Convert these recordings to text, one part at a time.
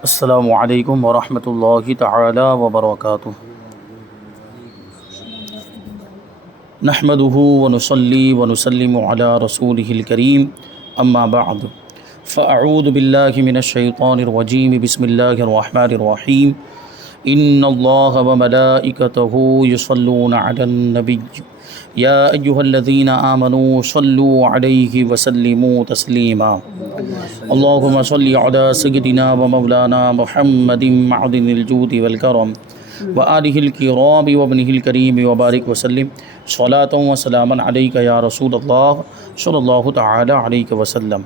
السلام علیکم ورحمۃ اللہ تعالی وبرکاتہ۔ نحمده ونصلی ونسلم علی رسولہ الکریم، اما بعد فاعوذ باللہ من الشیطان الرجیم، بسم اللہ الرحمن الرحیم۔ ان اللہ وملائکتہ یصلون علی النبی یا ایہا الذین آمنوا صلوا علیہ وسلموا تسلیما۔ اللہم صلی علی سیدنا ومولانا محمد معدن الجود والکرم وآلہ الکرام وابنہ الکریم وبارک وسلم صلاۃ وسلاما علیک یا رسول اللہ صلی اللہ تعالی علیہ وسلم۔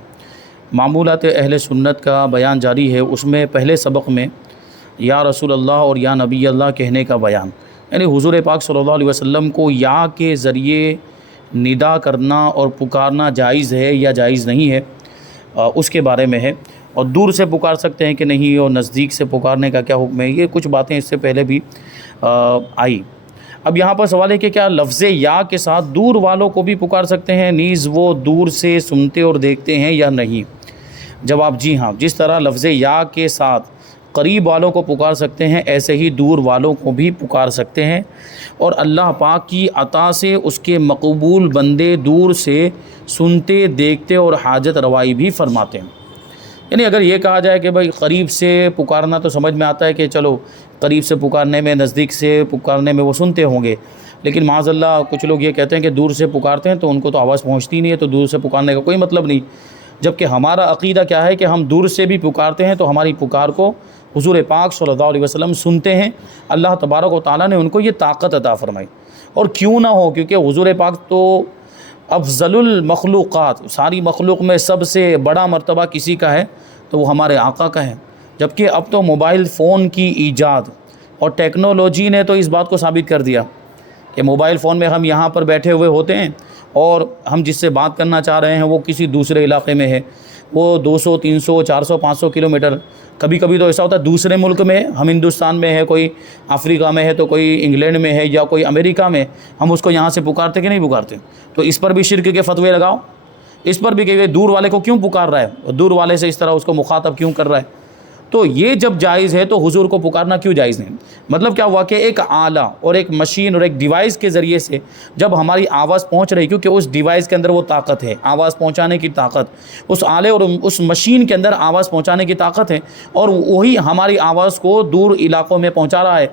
معمولات اہل سنت کا بیان جاری ہے۔ اس میں پہلے سبق میں یا رسول اللہ اور یا نبی اللہ کہنے کا بیان، یعنی حضور پاک صلی اللہ علیہ وسلم کو یا کے ذریعے ندا کرنا اور پکارنا جائز ہے یا جائز نہیں ہے، اس کے بارے میں ہے۔ اور دور سے پکار سکتے ہیں کہ نہیں، اور نزدیک سے پکارنے کا کیا حکم ہے، یہ کچھ باتیں اس سے پہلے بھی آئی۔ اب یہاں پر سوال ہے کہ کیا لفظ یا کے ساتھ دور والوں کو بھی پکار سکتے ہیں، نیز وہ دور سے سنتے اور دیکھتے ہیں یا نہیں؟ جواب جی ہاں، جس طرح لفظ یا کے ساتھ قریب والوں کو پکار سکتے ہیں، ایسے ہی دور والوں کو بھی پکار سکتے ہیں، اور اللہ پاک کی عطا سے اس کے مقبول بندے دور سے سنتے، دیکھتے اور حاجت روائی بھی فرماتے ہیں۔ یعنی اگر یہ کہا جائے کہ بھائی قریب سے پکارنا تو سمجھ میں آتا ہے کہ چلو قریب سے پکارنے میں، نزدیک سے پکارنے میں وہ سنتے ہوں گے، لیکن معاذ اللہ کچھ لوگ یہ کہتے ہیں کہ دور سے پکارتے ہیں تو ان کو تو آواز پہنچتی نہیں ہے، تو دور سے پکارنے کا کوئی مطلب نہیں۔ جبکہ ہمارا عقیدہ کیا ہے کہ ہم دور سے بھی پکارتے ہیں تو ہماری پکار کو حضور پاک صلی اللہ علیہ وسلم سنتے ہیں۔ اللہ تبارک و تعالیٰ نے ان کو یہ طاقت عطا فرمائی، اور کیوں نہ ہو، کیونکہ حضور پاک تو افضل المخلوقات، ساری مخلوق میں سب سے بڑا مرتبہ کسی کا ہے تو وہ ہمارے آقا کا ہے۔ جبکہ اب تو موبائل فون کی ایجاد اور ٹیکنالوجی نے تو اس بات کو ثابت کر دیا کہ موبائل فون میں ہم یہاں پر بیٹھے ہوئے ہوتے ہیں، اور ہم جس سے بات کرنا چاہ رہے ہیں وہ کسی دوسرے علاقے میں ہے، وہ 200 300 400 500 کلومیٹر، کبھی کبھی تو ایسا ہوتا ہے دوسرے ملک میں، ہم ہندوستان میں ہے، کوئی افریقہ میں ہے، تو کوئی انگلینڈ میں ہے یا کوئی امریکہ میں، ہم اس کو یہاں سے پکارتے کہ نہیں پکارتے؟ تو اس پر بھی شرک کے فتوے لگاؤ، اس پر بھی کہ دور والے کو کیوں پکار رہا ہے، اور دور والے سے اس طرح اس کو مخاطب کیوں کر رہا ہے؟ تو یہ جب جائز ہے تو حضور کو پکارنا کیوں جائز نہیں؟ مطلب کیا ہوا کہ ایک آلہ اور ایک مشین اور ایک ڈیوائس کے ذریعے سے جب ہماری آواز پہنچ رہی، کیونکہ اس ڈیوائس کے اندر وہ طاقت ہے، آواز پہنچانے کی طاقت، اس آلے اور اس مشین کے اندر آواز پہنچانے کی طاقت ہے، اور وہی ہماری آواز کو دور علاقوں میں پہنچا رہا ہے،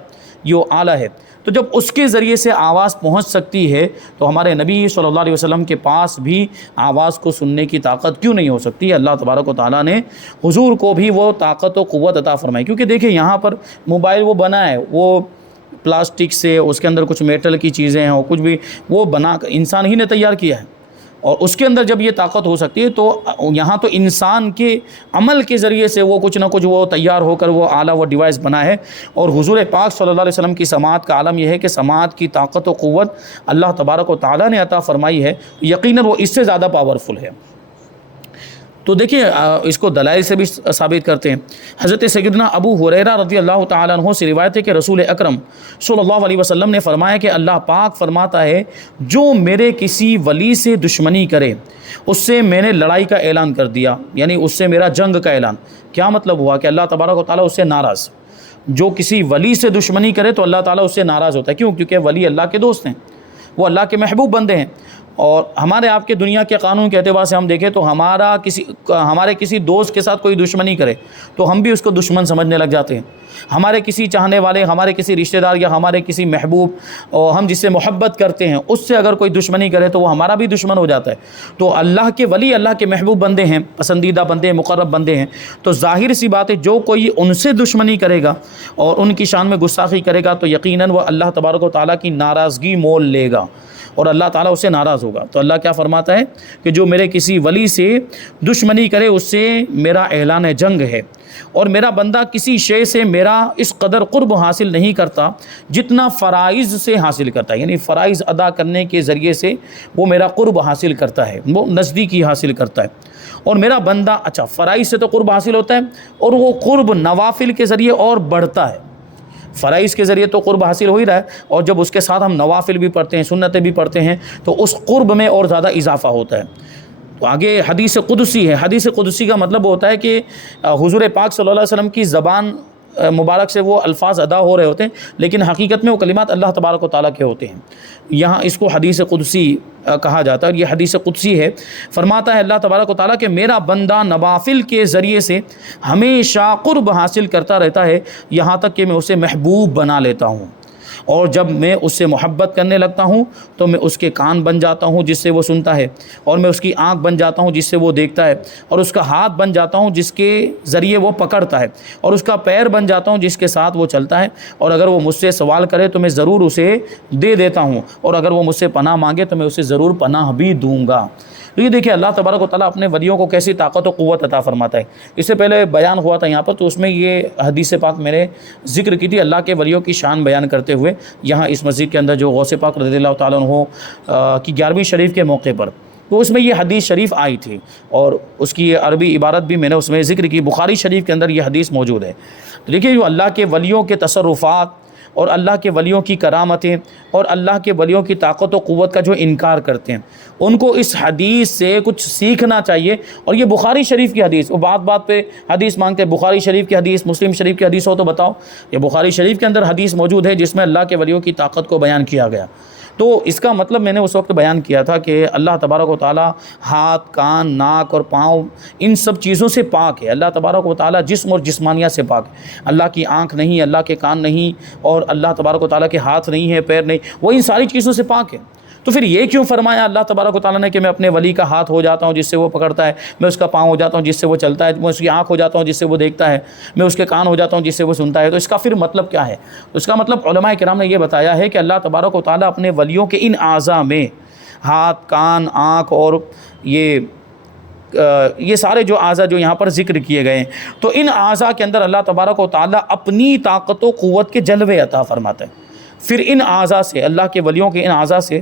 یہ آلہ ہے۔ تو جب اس کے ذریعے سے آواز پہنچ سکتی ہے تو ہمارے نبی صلی اللہ علیہ وسلم کے پاس بھی آواز کو سننے کی طاقت کیوں نہیں ہو سکتی؟ اللہ تبارک و تعالیٰ نے حضور کو بھی وہ طاقت و قوت عطا فرمائی، کیونکہ دیکھیں یہاں پر موبائل وہ بنا ہے، وہ پلاسٹک سے، اس کے اندر کچھ میٹل کی چیزیں ہیں، اور کچھ بھی وہ بنا کر انسان ہی نے تیار کیا ہے، اور اس کے اندر جب یہ طاقت ہو سکتی ہے تو یہاں تو انسان کے عمل کے ذریعے سے وہ کچھ نہ کچھ وہ تیار ہو کر وہ آلہ و ڈیوائس بنا ہے۔ اور حضور پاک صلی اللہ علیہ وسلم کی سماعت کا عالم یہ ہے کہ سماعت کی طاقت و قوت اللہ تبارک و تعالیٰ نے عطا فرمائی ہے، یقیناً وہ اس سے زیادہ پاورفل ہے۔ تو دیکھیں اس کو دلائل سے بھی ثابت کرتے ہیں۔ حضرت سیدنا ابو ہریرہ رضی اللہ تعالیٰ عنہ سے روایت ہے کہ رسول اکرم صلی اللہ علیہ وسلم نے فرمایا کہ اللہ پاک فرماتا ہے، جو میرے کسی ولی سے دشمنی کرے اس سے میں نے لڑائی کا اعلان کر دیا، یعنی اس سے میرا جنگ کا اعلان۔ کیا مطلب ہوا کہ اللہ تبارک و تعالیٰ اس سے ناراض، جو کسی ولی سے دشمنی کرے تو اللہ تعالیٰ اس سے ناراض ہوتا ہے۔ کیوں؟ کیونکہ ولی اللہ کے دوست ہیں، وہ اللہ کے محبوب بندے ہیں۔ اور ہمارے آپ کے دنیا کے قانون کے اعتبار سے ہم دیکھیں تو ہمارے کسی دوست کے ساتھ کوئی دشمنی کرے تو ہم بھی اس کو دشمن سمجھنے لگ جاتے ہیں۔ ہمارے کسی چاہنے والے، ہمارے کسی رشتہ دار یا ہمارے کسی محبوب اور ہم جس سے محبت کرتے ہیں اس سے اگر کوئی دشمنی کرے تو وہ ہمارا بھی دشمن ہو جاتا ہے۔ تو اللہ کے ولی اللہ کے محبوب بندے ہیں، پسندیدہ بندے ہیں، مقرب بندے ہیں، تو ظاہر سی بات ہے جو کوئی ان سے دشمنی کرے گا اور ان کی شان میں گستاخی کرے گا تو یقیناً وہ اللہ تبارک و تعالیٰ کی ناراضگی مول لے گا، اور اللہ تعالیٰ اس سے ناراض ہوگا۔ تو اللہ کیا فرماتا ہے کہ جو میرے کسی ولی سے دشمنی کرے اس سے میرا اعلان جنگ ہے، اور میرا بندہ کسی شے سے میرا اس قدر قرب حاصل نہیں کرتا جتنا فرائض سے حاصل کرتا ہے، یعنی فرائض ادا کرنے کے ذریعے سے وہ میرا قرب حاصل کرتا ہے، وہ نزدیکی حاصل کرتا ہے۔ اور میرا بندہ فرائض سے تو قرب حاصل ہوتا ہے، اور وہ قرب نوافل کے ذریعے اور بڑھتا ہے۔ فرائض کے ذریعے تو قرب حاصل ہو ہی رہا ہے، اور جب اس کے ساتھ ہم نوافل بھی پڑھتے ہیں، سنتیں بھی پڑھتے ہیں تو اس قرب میں اور زیادہ اضافہ ہوتا ہے۔ تو آگے حدیث قدسی ہے. حدیث قدسی کا مطلب ہوتا ہے کہ حضور پاک صلی اللہ علیہ وسلم کی زبان مبارک سے وہ الفاظ ادا ہو رہے ہوتے ہیں، لیکن حقیقت میں وہ کلمات اللہ تبارک و تعالیٰ کے ہوتے ہیں. یہاں اس کو حدیث قدسی کہا جاتا ہے، اور یہ حدیث قدسی ہے. فرماتا ہے اللہ تبارک و تعالیٰ کہ میرا بندہ نوافل کے ذریعے سے ہمیشہ قرب حاصل کرتا رہتا ہے، یہاں تک کہ میں اسے محبوب بنا لیتا ہوں، اور جب میں اس سے محبت کرنے لگتا ہوں تو میں اس کے کان بن جاتا ہوں جس سے وہ سنتا ہے، اور میں اس کی آنکھ بن جاتا ہوں جس سے وہ دیکھتا ہے، اور اس کا ہاتھ بن جاتا ہوں جس کے ذریعے وہ پکڑتا ہے، اور اس کا پیر بن جاتا ہوں جس کے ساتھ وہ چلتا ہے، اور اگر وہ مجھ سے سوال کرے تو میں ضرور اسے دے دیتا ہوں، اور اگر وہ مجھ سے پناہ مانگے تو میں اسے ضرور پناہ بھی دوں گا. تو یہ دیکھیں اللہ تبارک و تعالیٰ اپنے ولیوں کو کیسی طاقت و قوت عطا فرماتا ہے. اس سے پہلے بیان ہوا تھا یہاں پر، تو اس میں یہ حدیث پاک میں نے ذکر کی تھی اللہ کے ولیوں کی شان بیان کرتے ہوئے. یہاں اس مسجد کے اندر جو غوث پاک رضی اللہ تعالیٰ عنہ کی 11ویں شریف کے موقع پر، تو اس میں یہ حدیث شریف آئی تھی، اور اس کی عربی عبارت بھی میں نے اس میں ذکر کی. بخاری شریف کے اندر یہ حدیث موجود ہے. تو دیکھیے جو اللہ کے ولیوں کے تصرفات اور اللہ کے ولیوں کی کرامتیں اور اللہ کے ولیوں کی طاقت و قوت کا جو انکار کرتے ہیں، ان کو اس حدیث سے کچھ سیکھنا چاہیے. اور یہ بخاری شریف کی حدیث، وہ بات بات پہ حدیث مانگتے ہیں بخاری شریف کی حدیث، مسلم شریف کی حدیث ہو تو بتاؤ. یہ بخاری شریف کے اندر حدیث موجود ہے جس میں اللہ کے ولیوں کی طاقت کو بیان کیا گیا. تو اس کا مطلب میں نے اس وقت بیان کیا تھا کہ اللہ تبارک و تعالیٰ ہاتھ، کان، ناک اور پاؤں ان سب چیزوں سے پاک ہے. اللہ تبارک و تعالیٰ جسم اور جسمانیات سے پاک ہے. اللہ کی آنکھ نہیں، اللہ کے کان نہیں، اور اللہ تبارک و تعالیٰ کے ہاتھ نہیں ہے، پیر نہیں، وہ ان ساری چیزوں سے پاک ہے. تو پھر یہ کیوں فرمایا اللہ تبارک و تعالیٰ نے کہ میں اپنے ولی کا ہاتھ ہو جاتا ہوں جس سے وہ پکڑتا ہے، میں اس کا پاؤں ہو جاتا ہوں جس سے وہ چلتا ہے، میں اس کی آنکھ ہو جاتا ہوں جس سے وہ دیکھتا ہے، میں اس کے کان ہو جاتا ہوں جس سے وہ سنتا ہے. تو اس کا پھر مطلب کیا ہے؟ اس کا مطلب علماء کرام نے یہ بتایا ہے کہ اللہ تبارک و تعالیٰ اپنے ولیوں کے ان اعضاء میں، ہاتھ، کان، آنکھ اور یہ سارے جو اعضاء جو یہاں پر ذکر کیے گئے ہیں، تو ان اعضاء کے اندر اللہ تبارک و تعالیٰ اپنی طاقت و قوت کے جلوے عطا فرماتے ہیں. پھر ان اعضاء سے، اللہ کے ولیوں کے ان اعضاء سے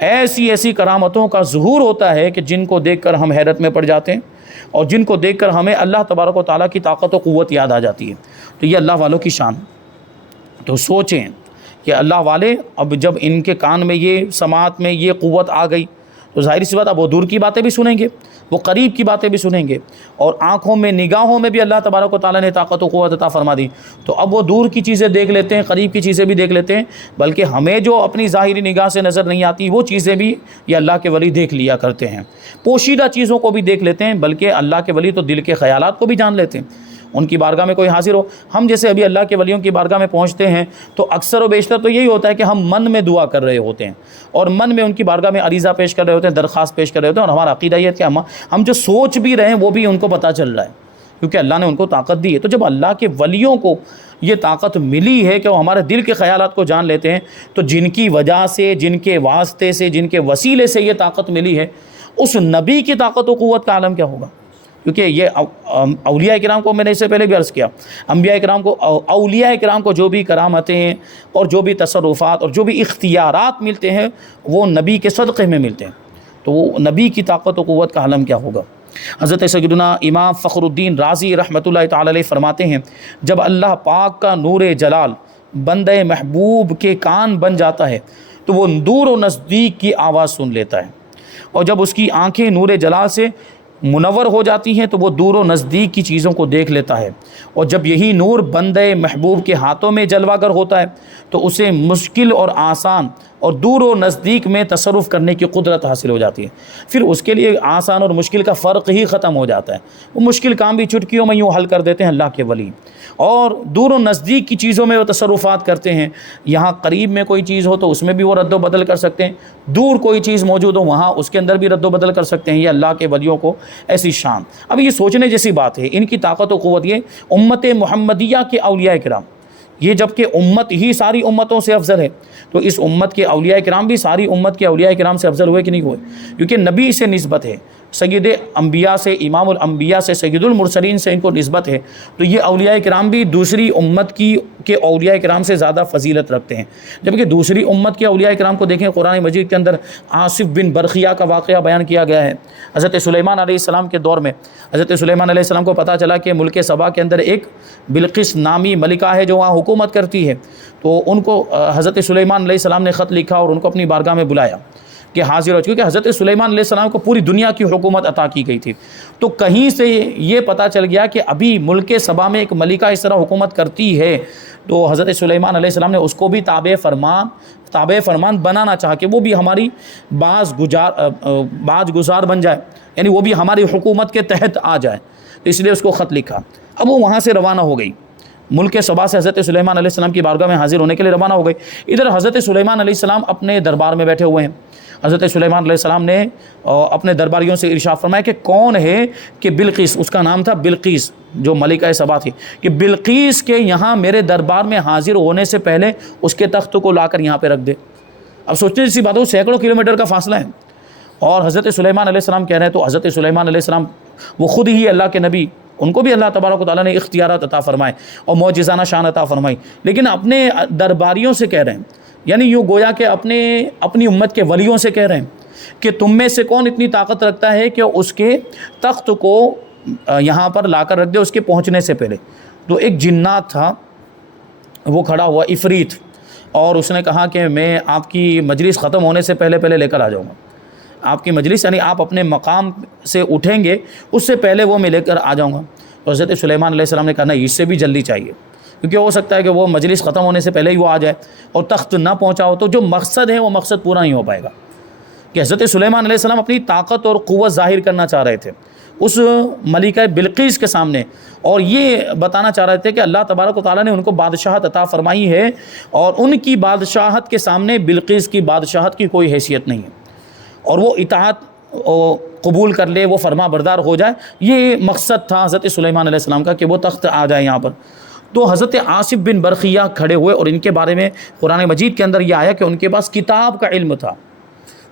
ایسی کرامتوں کا ظہور ہوتا ہے کہ جن کو دیکھ کر ہم حیرت میں پڑ جاتے ہیں، اور جن کو دیکھ کر ہمیں اللہ تبارک و تعالیٰ کی طاقت و قوت یاد آ جاتی ہے. تو یہ اللہ والوں کی شان. تو سوچیں کہ اللہ والے اب جب ان کے کان میں یہ سماعت میں یہ قوت آ گئی تو ظاہر سی بات اب وہ دور کی باتیں بھی سنیں گے، وہ قریب کی باتیں بھی سنیں گے، اور آنکھوں میں، نگاہوں میں بھی اللہ تبارک و تعالیٰ نے طاقت و قوت عطا فرما دی. تو اب وہ دور کی چیزیں دیکھ لیتے ہیں، قریب کی چیزیں بھی دیکھ لیتے ہیں، بلکہ ہمیں جو اپنی ظاہری نگاہ سے نظر نہیں آتی وہ چیزیں بھی یہ اللہ کے ولی دیکھ لیا کرتے ہیں. پوشیدہ چیزوں کو بھی دیکھ لیتے ہیں، بلکہ اللہ کے ولی تو دل کے خیالات کو بھی جان لیتے ہیں. ان کی بارگاہ میں کوئی حاضر ہو، ہم جیسے ابھی اللہ کے ولیوں کی بارگاہ میں پہنچتے ہیں تو اکثر و بیشتر تو یہی ہوتا ہے کہ ہم من میں دعا کر رہے ہوتے ہیں، اور من میں ان کی بارگاہ میں عریضہ پیش کر رہے ہوتے ہیں، درخواست پیش کر رہے ہوتے ہیں، اور ہمارا عقیدہ یہ ہے کہ ہم جو سوچ بھی رہے ہیں وہ بھی ان کو پتہ چل رہا ہے، کیونکہ اللہ نے ان کو طاقت دی ہے. تو جب اللہ کے ولیوں کو یہ طاقت ملی ہے کہ وہ ہمارے دل کے خیالات کو جان لیتے ہیں، تو جن کی وجہ سے، جن کے واسطے سے، جن کے وسیلے سے یہ طاقت ملی ہے، اس نبی کی طاقت و قوت کا عالم کیا ہوگا؟ کیونکہ یہ اولیاء کرام کو میں نے اس سے پہلے بھی عرض کیا، انبیاء کرام کو، اولیاء کرام کو جو بھی کرامتیں اور جو بھی تصرفات اور جو بھی اختیارات ملتے ہیں وہ نبی کے صدقے میں ملتے ہیں. تو وہ نبی کی طاقت و قوت کا عالم کیا ہوگا؟ حضرت سیدنا امام فخر الدین رازی رحمۃ اللہ تعالی علیہ فرماتے ہیں جب اللہ پاک کا نور جلال بندے محبوب کے کان بن جاتا ہے تو وہ دور و نزدیک کی آواز سن لیتا ہے، اور جب اس کی آنکھیں نور جلال سے منور ہو جاتی ہیں تو وہ دور و نزدیک کی چیزوں کو دیکھ لیتا ہے، اور جب یہی نور بندے محبوب کے ہاتھوں میں جلوہ گر ہوتا ہے تو اسے مشکل اور آسان اور دور و نزدیک میں تصرف کرنے کی قدرت حاصل ہو جاتی ہے. پھر اس کے لیے آسان اور مشکل کا فرق ہی ختم ہو جاتا ہے. وہ مشکل کام بھی چٹکیوں میں یوں حل کر دیتے ہیں اللہ کے ولی، اور دور و نزدیک کی چیزوں میں وہ تصرفات کرتے ہیں. یہاں قریب میں کوئی چیز ہو تو اس میں بھی وہ رد و بدل کر سکتے ہیں، دور کوئی چیز موجود ہو وہاں اس کے اندر بھی رد و بدل کر سکتے ہیں. یہ اللہ کے ولیوں کو ایسی شان. اب یہ سوچنے جیسی بات ہے ان کی طاقت و قوت. یہ امت محمدیہ کے اولیاء کرام، یہ جبکہ امت ہی ساری امتوں سے افضل ہے، تو اس امت کے اولیاء کرام بھی ساری امت کے اولیاء کرام سے افضل ہوئے کہ نہیں ہوئے؟ کیونکہ نبی سے نسبت ہے، سید انبیاء سے، امام الانبیاء سے، سید المرسلین سے ان کو نسبت ہے. تو یہ اولیاء کرام بھی دوسری امت کے اولیاء کرام سے زیادہ فضیلت رکھتے ہیں. جبکہ دوسری امت کے اولیاء کرام کو دیکھیں، قرآن مجید کے اندر آصف بن برقیہ کا واقعہ بیان کیا گیا ہے. حضرت سلیمان علیہ السلام کے دور میں حضرت سلیمان علیہ السلام کو پتہ چلا کہ ملک سبا کے اندر ایک بلقیس نامی ملکہ ہے جو وہاں حکومت کرتی ہے. تو ان کو حضرت سلیمان علیہ السلام نے خط لکھا اور ان کو اپنی بارگاہ میں بلایا. کہ حاضر ہو، کیونکہ حضرت سلیمان علیہ السلام کو پوری دنیا کی حکومت عطا کی گئی تھی، تو کہیں سے یہ پتہ چل گیا کہ ابھی ملک سبا میں ایک ملکہ اس طرح حکومت کرتی ہے، تو حضرت سلیمان علیہ السلام نے اس کو بھی تابع فرمان بنانا چاہا کہ وہ بھی ہماری باز گزار بن جائے، یعنی وہ بھی ہماری حکومت کے تحت آ جائے، تو اس لیے اس کو خط لکھا۔ اب وہ وہاں سے روانہ ہو گئی، ملک سبا سے حضرت سلیمان علیہ السلام کی بارگاہ میں حاضر ہونے کے لیے روانہ ہو گئی۔ ادھر حضرت سلیمان علیہ السلام اپنے دربار میں بیٹھے ہوئے ہیں۔ حضرت سلیمان علیہ السلام نے اپنے درباریوں سے ارشاد فرمایا کہ کون ہے کہ بلقیس، اس کا نام تھا بلقیس جو ملکہ سبا تھی، کہ بلقیس کے یہاں میرے دربار میں حاضر ہونے سے پہلے اس کے تخت کو لا کر یہاں پہ رکھ دے۔ اب سوچنے جیسی بات ہو، سینکڑوں کلومیٹر کا فاصلہ ہے، اور حضرت سلیمان علیہ السلام کہہ رہے ہیں، تو حضرت سلیمان علیہ السلام وہ خود ہی اللہ کے نبی، ان کو بھی اللہ تبارک و تعالیٰ نے اختیارات عطا فرمائے اور معجزانہ شان عطا فرمائی، لیکن اپنے درباریوں سے کہہ رہے ہیں، یعنی یوں گویا کہ اپنی امت کے ولیوں سے کہہ رہے ہیں کہ تم میں سے کون اتنی طاقت رکھتا ہے کہ اس کے تخت کو یہاں پر لا کر رکھ دے اس کے پہنچنے سے پہلے۔ تو ایک جنات تھا، وہ کھڑا ہوا عفریت، اور اس نے کہا کہ میں آپ کی مجلس ختم ہونے سے پہلے لے کر آ جاؤں گا، آپ کی مجلس یعنی آپ اپنے مقام سے اٹھیں گے اس سے پہلے وہ میں لے کر آ جاؤں گا۔ تو حضرت سلیمان علیہ السلام نے کہا نہیں، اس سے بھی جلدی چاہیے، کیونکہ ہو سکتا ہے کہ وہ مجلس ختم ہونے سے پہلے ہی وہ آ جائے اور تخت نہ پہنچا ہو، تو جو مقصد ہے وہ مقصد پورا نہیں ہو پائے گا۔ کہ حضرت سلیمان علیہ السلام اپنی طاقت اور قوت ظاہر کرنا چاہ رہے تھے اس ملکہ بلقیس کے سامنے، اور یہ بتانا چاہ رہے تھے کہ اللہ تبارک و تعالیٰ نے ان کو بادشاہت عطا فرمائی ہے، اور ان کی بادشاہت کے سامنے بلقیس کی بادشاہت کی کوئی حیثیت نہیں ہے، اور وہ اطاعت قبول کر لے، وہ فرما بردار ہو جائے۔ یہ مقصد تھا حضرت سلیمان علیہ السلام کا کہ وہ تخت آ جائے یہاں پر۔ تو حضرت عاصف بن برقیہ کھڑے ہوئے، اور ان کے بارے میں قرآن مجید کے اندر یہ آیا کہ ان کے پاس کتاب کا علم تھا،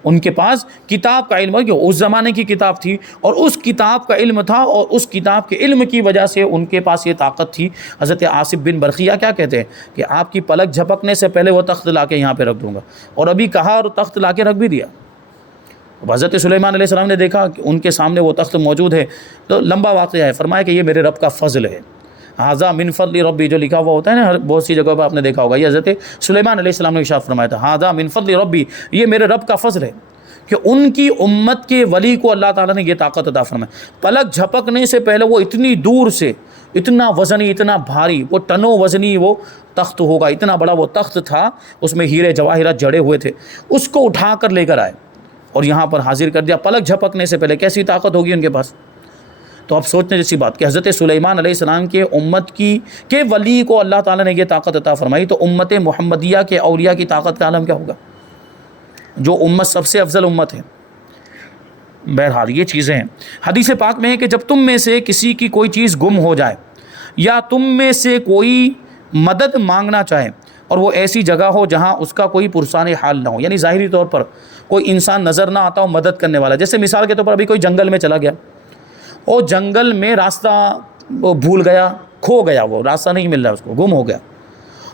ان کے پاس کتاب کا علم ہے، کہ اس زمانے کی کتاب تھی اور اس کتاب کا علم تھا، اور اس کتاب کے علم کی وجہ سے ان کے پاس یہ طاقت تھی۔ حضرت عاصف بن برقیہ کیا کہتے ہیں کہ آپ کی پلک جھپکنے سے پہلے وہ تخت لا کے یہاں پہ رکھ دوں گا، اور ابھی کہا اور تخت لا کے رکھ بھی دیا۔ حضرت سلیمان علیہ السلام نے دیکھا کہ ان کے سامنے وہ تخت موجود ہے، تو لمبا واقعہ ہے، فرمایا کہ یہ میرے رب کا فضل ہے، ھذا من فضل ربی، جو لکھا ہوا ہوتا ہے نا بہت سی جگہوں پہ آپ نے دیکھا ہوگا، یہ حضرت سلیمان علیہ السلام نے ارشاد فرمایا تھا، ھذا من فضل ربی، یہ میرے رب کا فضل ہے کہ ان کی امت کے ولی کو اللہ تعالیٰ نے یہ طاقت عطا فرمائی۔ پلک جھپکنے سے پہلے وہ اتنی دور سے، اتنا وزنی، اتنا بھاری، وہ ٹنوں وزنی وہ تخت ہوگا، اتنا بڑا وہ تخت تھا، اس میں ہیرے جواہرات جڑے ہوئے تھے، اس کو اٹھا کر لے کر آئے اور یہاں پر حاضر کر دیا پلک جھپکنے سے پہلے۔ کیسی طاقت ہوگی ان کے پاس؟ تو اب سوچنے جیسی بات کہ حضرت سلیمان علیہ السلام کے امت کے ولی کو اللہ تعالیٰ نے یہ طاقت عطا فرمائی، تو امت محمدیہ کے اولیاء کی طاقت کا عالم کیا ہوگا، جو امت سب سے افضل امت ہے۔ بہرحال یہ چیزیں ہیں۔ حدیث پاک میں ہے کہ جب تم میں سے کسی کی کوئی چیز گم ہو جائے، یا تم میں سے کوئی مدد مانگنا چاہے، اور وہ ایسی جگہ ہو جہاں اس کا کوئی پرسان حال نہ ہو، یعنی ظاہری طور پر کوئی انسان نظر نہ آتا ہو مدد کرنے والا، جیسے مثال کے طور پر ابھی کوئی جنگل میں چلا گیا اور جنگل میں راستہ بھول گیا، کھو گیا، وہ راستہ نہیں مل رہا، اس کو گم ہو گیا،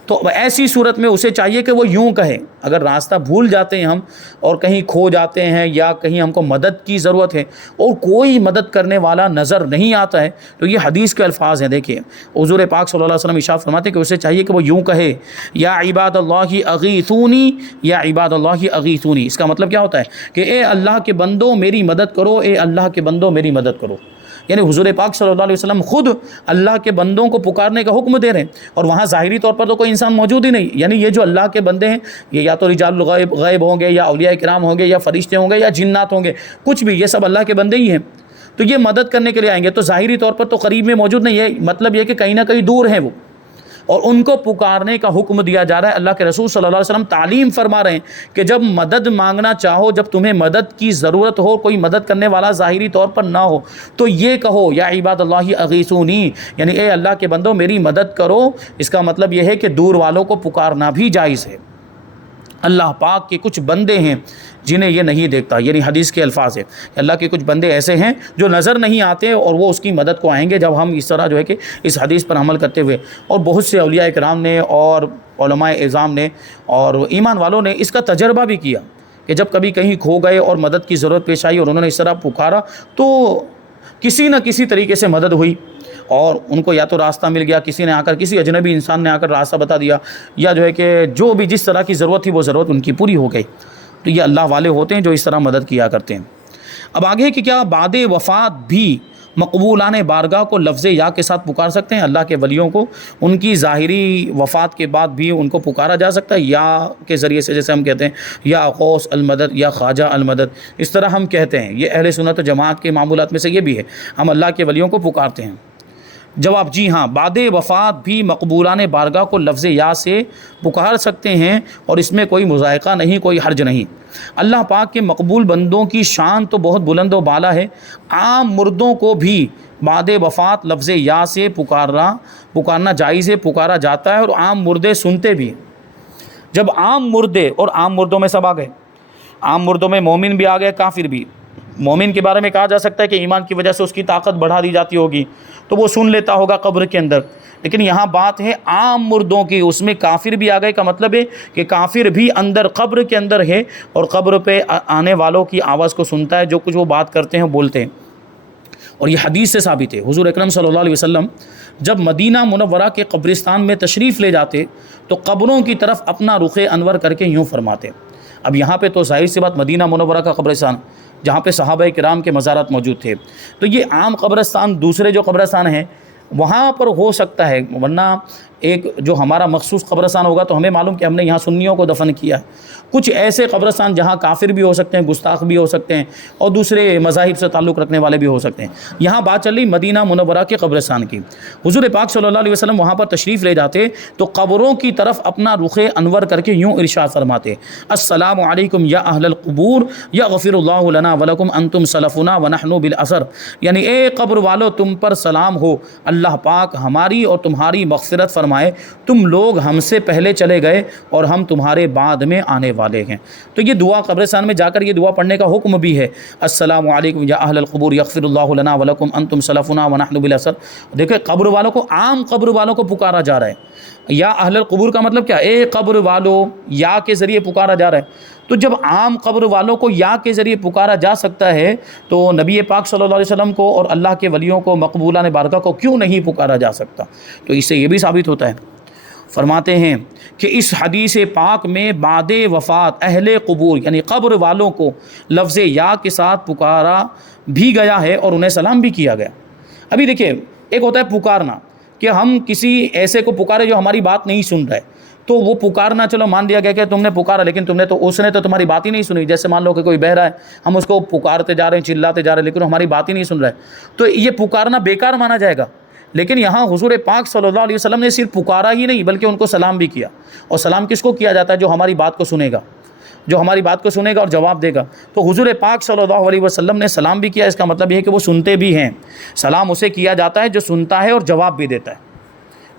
تو ایسی صورت میں اسے چاہیے کہ وہ یوں کہے، اگر راستہ بھول جاتے ہیں ہم اور کہیں کھو جاتے ہیں یا کہیں ہم کو مدد کی ضرورت ہے اور کوئی مدد کرنے والا نظر نہیں آتا ہے، تو یہ حدیث کے الفاظ ہیں۔ دیکھیے حضور پاک صلی اللہ علیہ وسلم ارشاد فرماتے ہیں کہ اسے چاہیے کہ وہ یوں کہے، یا عباد اللہ اغیثونی، یا عباد اللہ اغیثونی۔ اس کا مطلب کیا ہوتا ہے کہ اے اللہ کے بندوں میری مدد کرو، اے اللہ کے بندوں میری مدد کرو، یعنی حضور پاک صلی اللہ علیہ وسلم خود اللہ کے بندوں کو پکارنے کا حکم دے رہے ہیں، اور وہاں ظاہری طور پر تو کوئی انسان موجود ہی نہیں، یعنی یہ جو اللہ کے بندے ہیں یہ یا تو رجال غیب ہوں گے، یا اولیاء کرام ہوں گے، یا فرشتے ہوں گے، یا جنات ہوں گے، کچھ بھی، یہ سب اللہ کے بندے ہی ہیں، تو یہ مدد کرنے کے لیے آئیں گے، تو ظاہری طور پر تو قریب میں موجود نہیں ہے، مطلب یہ کہ کہیں نہ کہیں دور ہیں وہ، اور ان کو پکارنے کا حکم دیا جا رہا ہے۔ اللہ کے رسول صلی اللہ علیہ وسلم تعلیم فرما رہے ہیں کہ جب مدد مانگنا چاہو، جب تمہیں مدد کی ضرورت ہو، کوئی مدد کرنے والا ظاہری طور پر نہ ہو، تو یہ کہو یا عباد اللہ اغیثونی، یعنی اے اللہ کے بندوں میری مدد کرو۔ اس کا مطلب یہ ہے کہ دور والوں کو پکارنا بھی جائز ہے۔ اللہ پاک کے کچھ بندے ہیں جنہیں یہ نہیں دیکھتا، یعنی حدیث کے الفاظ ہے کہ اللہ کے کچھ بندے ایسے ہیں جو نظر نہیں آتے اور وہ اس کی مدد کو آئیں گے جب ہم اس طرح جو ہے کہ اس حدیث پر عمل کرتے ہوئے۔ اور بہت سے اولیاء کرام نے اور علماء اعظام نے اور ایمان والوں نے اس کا تجربہ بھی کیا کہ جب کبھی کہیں کھو گئے اور مدد کی ضرورت پیش آئی اور انہوں نے اس طرح پکارا تو کسی نہ کسی طریقے سے مدد ہوئی، اور ان کو یا تو راستہ مل گیا، کسی نے آ کر، کسی اجنبی انسان نے آ کر راستہ بتا دیا، یا جو ہے کہ جو بھی جس طرح کی ضرورت تھی وہ ضرورت ان کی پوری ہو گئی۔ تو یہ اللہ والے ہوتے ہیں جو اس طرح مدد کیا کرتے ہیں۔ اب آگے کہ کیا بعد وفات بھی مقبولان بارگاہ کو لفظ یا کے ساتھ پکار سکتے ہیں؟ اللہ کے ولیوں کو ان کی ظاہری وفات کے بعد بھی ان کو پکارا جا سکتا ہے یا کے ذریعے سے، جیسے ہم کہتے ہیں یا غوث المدد یا خواجہ المدد، اس طرح ہم کہتے ہیں۔ یہ اہل سنت و جماعت کے معمولات میں سے یہ بھی ہے، ہم اللہ کے ولیوں کو پکارتے ہیں۔ جواب جی ہاں، بعد وفات بھی مقبولان بارگاہ کو لفظ یا سے پکار سکتے ہیں اور اس میں کوئی مذائقہ نہیں، کوئی حرج نہیں۔ اللہ پاک کے مقبول بندوں کی شان تو بہت بلند و بالا ہے، عام مردوں کو بھی بعد وفات لفظ یا سے پکارنا جائز ہے، پکارا جاتا ہے، اور عام مردے سنتے بھی ہیں۔ جب عام مردے، اور عام مردوں میں سب آ گئے، عام مردوں میں مومن بھی آ گئے، کافر بھی۔ مومن کے بارے میں کہا جا سکتا ہے کہ ایمان کی وجہ سے اس کی طاقت بڑھا دی جاتی ہوگی تو وہ سن لیتا ہوگا قبر کے اندر، لیکن یہاں بات ہے عام مردوں کی، اس میں کافر بھی آ گئے کا مطلب ہے کہ کافر بھی اندر قبر کے اندر ہے اور قبر پہ آنے والوں کی آواز کو سنتا ہے، جو کچھ وہ بات کرتے ہیں بولتے ہیں۔ اور یہ حدیث سے ثابت ہے، حضور اکرم صلی اللہ علیہ وسلم جب مدینہ منورہ کے قبرستان میں تشریف لے جاتے تو قبروں کی طرف اپنا رخ انور کر کے یوں فرماتے۔ اب یہاں پہ تو ظاہر سی بات مدینہ منورہ کا قبرستان جہاں پہ صحابہ کرام کے مزارات موجود تھے، تو یہ عام قبرستان دوسرے جو قبرستان ہیں وہاں پر ہو سکتا ہے، ورنہ ایک جو ہمارا مخصوص قبرستان ہوگا تو ہمیں معلوم کہ ہم نے یہاں سنیوں کو دفن کیا ہے۔ کچھ ایسے قبرستان جہاں کافر بھی ہو سکتے ہیں، گستاخ بھی ہو سکتے ہیں، اور دوسرے مذاہب سے تعلق رکھنے والے بھی ہو سکتے ہیں۔ یہاں بات چل رہی مدینہ منورہ کے قبرستان کی۔ حضور پاک صلی اللہ علیہ وسلم وہاں پر تشریف لے جاتے تو قبروں کی طرف اپنا رخ انور کر کے یوں ارشاد فرماتے، السلام علیکم یا اہل القبور یغفر اللہ لنا ولکم انتم سلفنا ونحن بالاثر، یعنی اے قبر والو تم پر سلام ہو، اللہ پاک ہماری اور تمہاری مغفرت فرمائے، تم لوگ ہم سے پہلے چلے گئے اور ہم تمہارے بعد میں آنے والے ہیں۔ تو یہ دعا قبرستان میں جا کر یہ دعا پڑھنے کا حکم بھی ہے، السلام علیکم یا اہل القبور یغفر اللہ لنا ولکم انتم سلفنا ونحن بالاثر۔ دیکھیں قبر والوں کو، عام قبر والوں کو پکارا جا رہا ہے۔ یا اہل القبور کا مطلب کیا؟ اے قبر والو، یا کے ذریعے پکارا جا رہا ہے۔ تو جب عام قبر والوں کو یا کے ذریعے پکارا جا سکتا ہے تو نبی پاک صلی اللہ علیہ وسلم کو اور اللہ کے ولیوں کو، مقبولان بارگاہ کو کیوں نہیں پکارا جا سکتا؟ تو اس سے یہ بھی ثابت ہوتا ہے۔ فرماتے ہیں کہ اس حدیث پاک میں بعد وفات اہل قبور یعنی قبر والوں کو لفظ یا کے ساتھ پکارا بھی گیا ہے اور انہیں سلام بھی کیا گیا۔ ابھی دیکھیں، ایک ہوتا ہے پکارنا کہ ہم کسی ایسے کو پکارے جو ہماری بات نہیں سن رہا ہے، تو وہ پکارنا چلو مان دیا گیا کہ تم نے پکارا، لیکن اس نے تو تمہاری بات ہی نہیں سنی۔ جیسے مان لو کہ کوئی بہرا ہے، ہم اس کو پکارتے جا رہے ہیں، چلاتے جا رہے ہیں، لیکن ہماری بات ہی نہیں سن رہا ہے، تو یہ پکارنا بیکار مانا جائے گا۔ لیکن یہاں حضور پاک صلی اللہ علیہ وسلم نے صرف پکارا ہی نہیں بلکہ ان کو سلام بھی کیا، اور سلام کس کو کیا جاتا ہے؟ جو ہماری بات کو سنے گا، جو ہماری بات کو سنے گا اور جواب دے گا۔ تو حضور پاک صلی اللہ علیہ وسلم نے سلام بھی کیا، اس کا مطلب یہ ہے کہ وہ سنتے بھی ہیں۔ سلام اسے کیا جاتا ہے جو سنتا ہے اور جواب بھی دیتا ہے۔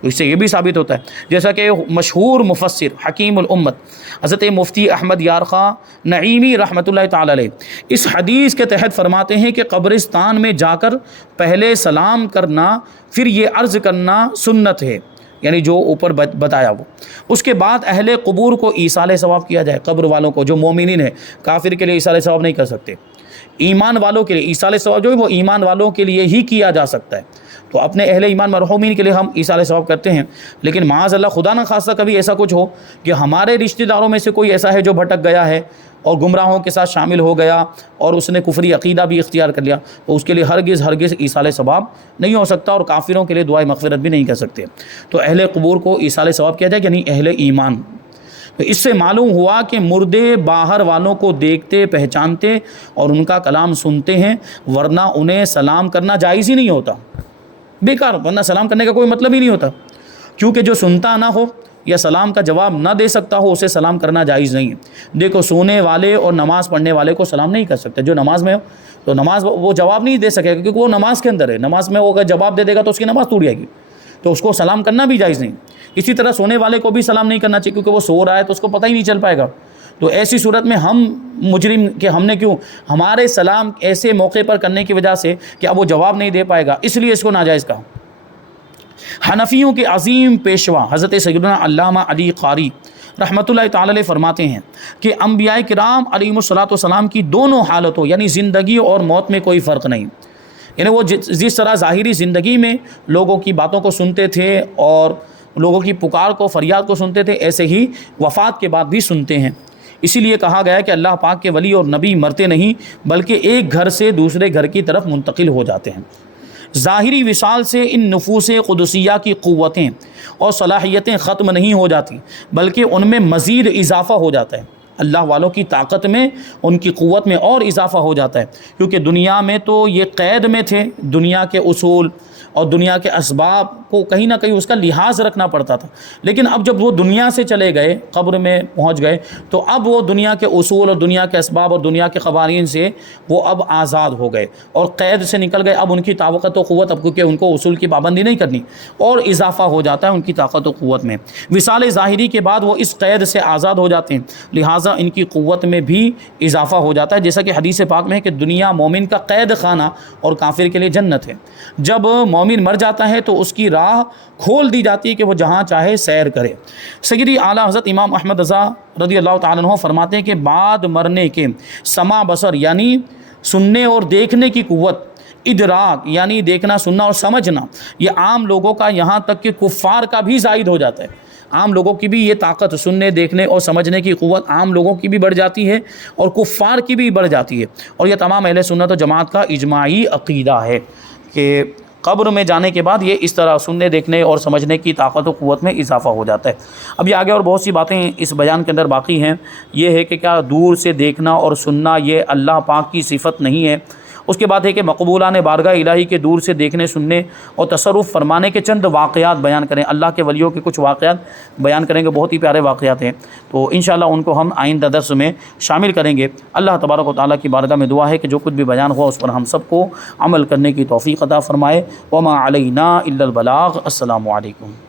تو اس سے یہ بھی ثابت ہوتا ہے، جیسا کہ مشہور مفسر حکیم الامت حضرت مفتی احمد یار خاں نعیمی رحمۃ اللہ تعالی علیہ اس حدیث کے تحت فرماتے ہیں کہ قبرستان میں جا کر پہلے سلام کرنا، پھر یہ عرض کرنا سنت ہے، یعنی جو اوپر بتایا وہ۔ اس کے بعد اہل قبور کو ایصال ثواب کیا جائے، قبر والوں کو جو مومنین ہیں، کافر کے لیے ایصال ثواب نہیں کر سکتے، ایمان والوں کے لیے ایصال ثواب جو ہے وہ ایمان والوں کے لیے ہی کیا جا سکتا ہے۔ تو اپنے اہل ایمان مرحومین کے لیے ہم ایصال ثواب کرتے ہیں، لیکن معاذ اللہ خدا نہ خواستہ کبھی ایسا کچھ ہو کہ ہمارے رشتہ داروں میں سے کوئی ایسا ہے جو بھٹک گیا ہے اور گمراہوں کے ساتھ شامل ہو گیا اور اس نے کفری عقیدہ بھی اختیار کر لیا، تو اس کے لیے ہرگز ایصال ثواب نہیں ہو سکتا، اور کافروں کے لیے دعائے مغفرت بھی نہیں کر سکتے۔ تو اہل قبور کو ایصال ثواب کیا جائے، یعنی اہل ایمان۔ تو اس سے معلوم ہوا کہ مردے باہر والوں کو دیکھتے، پہچانتے اور ان کا کلام سنتے ہیں، ورنہ انہیں سلام کرنا جائز ہی نہیں ہوتا، بیکار، ورنہ سلام کرنے کا کوئی مطلب ہی نہیں ہوتا، کیونکہ جو سنتا نہ ہو یا سلام کا جواب نہ دے سکتا ہو اسے سلام کرنا جائز نہیں ہے۔ دیکھو، سونے والے اور نماز پڑھنے والے کو سلام نہیں کر سکتے، جو نماز میں ہو تو نماز وہ جواب نہیں دے سکے گا، کیونکہ وہ نماز کے اندر ہے، نماز میں وہ اگر جواب دے دے گا تو اس کی نماز ٹوٹ جائے گی، تو اس کو سلام کرنا بھی جائز نہیں۔ اسی طرح سونے والے کو بھی سلام نہیں کرنا چاہیے، کیونکہ وہ سو رہا ہے تو اس کو پتہ ہی نہیں چل پائے گا۔ تو ایسی صورت میں ہم مجرم کہ ہم نے کیوں ہمارے سلام ایسے موقع پر کرنے کی وجہ سے کہ اب وہ جواب نہیں دے پائے گا، اس لیے اس کو ناجائز کہا۔ حنفیوں کے عظیم پیشوا حضرت سیدنا علامہ علی قاری رحمۃ اللہ تعالی علیہ فرماتے ہیں کہ انبیاء کرام علیہم الصلوۃ والسلام کی دونوں حالتوں یعنی زندگی اور موت میں کوئی فرق نہیں، یعنی وہ جس طرح ظاہری زندگی میں لوگوں کی باتوں کو سنتے تھے اور لوگوں کی پکار کو، فریاد کو سنتے تھے، ایسے ہی وفات کے بعد بھی سنتے ہیں۔ اسی لیے کہا گیا کہ اللہ پاک کے ولی اور نبی مرتے نہیں بلکہ ایک گھر سے دوسرے گھر کی طرف منتقل ہو جاتے ہیں۔ ظاہری وصال سے ان نفوس قدسیہ کی قوتیں اور صلاحیتیں ختم نہیں ہو جاتی بلکہ ان میں مزید اضافہ ہو جاتا ہے۔ اللہ والوں کی طاقت میں، ان کی قوت میں اور اضافہ ہو جاتا ہے، کیونکہ دنیا میں تو یہ قید میں تھے، دنیا کے اصول اور دنیا کے اسباب کو کہیں نہ کہیں اس کا لحاظ رکھنا پڑتا تھا، لیکن اب جب وہ دنیا سے چلے گئے، قبر میں پہنچ گئے، تو اب وہ دنیا کے اصول اور دنیا کے اسباب اور دنیا کے قوانین سے وہ اب آزاد ہو گئے اور قید سے نکل گئے۔ اب ان کی طاقت و قوت، اب کیونکہ ان کو اصول کی پابندی نہیں کرنی، اور اضافہ ہو جاتا ہے ان کی طاقت و قوت میں۔ وصال ظاہری کے بعد وہ اس قید سے آزاد ہو جاتے ہیں، لہٰذا ان کی قوت میں بھی اضافہ ہو جاتا ہے، جیسا کہ حدیث پاک میں ہے کہ دنیا مومن کا قید خانہ اور کافر کے لیے جنت ہے۔ جب مومن مر جاتا ہے تو اس کی راہ کھول دی جاتی ہے کہ وہ جہاں چاہے سیر کرے۔ سیدی اعلیٰ حضرت امام احمد رضا رضی اللہ تعالیٰ عنہ فرماتے ہیں کہ بعد مرنے کے سمع بصر یعنی سننے اور دیکھنے کی قوت، ادراک یعنی دیکھنا سننا اور سمجھنا، یہ عام لوگوں کا یہاں تک کہ کفار کا بھی زائد ہو جاتا ہے۔ عام لوگوں کی بھی یہ طاقت، سننے دیکھنے اور سمجھنے کی قوت عام لوگوں کی بھی بڑھ جاتی ہے اور کفار کی بھی بڑھ جاتی ہے، اور یہ تمام اہل سنت و جماعت کا اجماعی عقیدہ ہے کہ قبر میں جانے کے بعد یہ اس طرح سننے دیکھنے اور سمجھنے کی طاقت و قوت میں اضافہ ہو جاتا ہے۔ اب یہ آگے اور بہت سی باتیں اس بیان کے اندر باقی ہیں۔ یہ ہے کہ کیا دور سے دیکھنا اور سننا یہ اللہ پاک کی صفت نہیں ہے؟ اس کے بعد ہے کہ مقبولان بارگاہ الہی کے دور سے دیکھنے سننے اور تصرف فرمانے کے چند واقعات بیان کریں، اللہ کے ولیوں کے کچھ واقعات بیان کریں گے، بہت ہی پیارے واقعات ہیں، تو انشاءاللہ ان کو ہم آئندہ درس میں شامل کریں گے۔ اللہ تبارک و تعالیٰ کی بارگاہ میں دعا ہے کہ جو کچھ بھی بیان ہوا اس پر ہم سب کو عمل کرنے کی توفیق عطا فرمائے۔ وما علینا الا البلاغ۔ السلام علیکم۔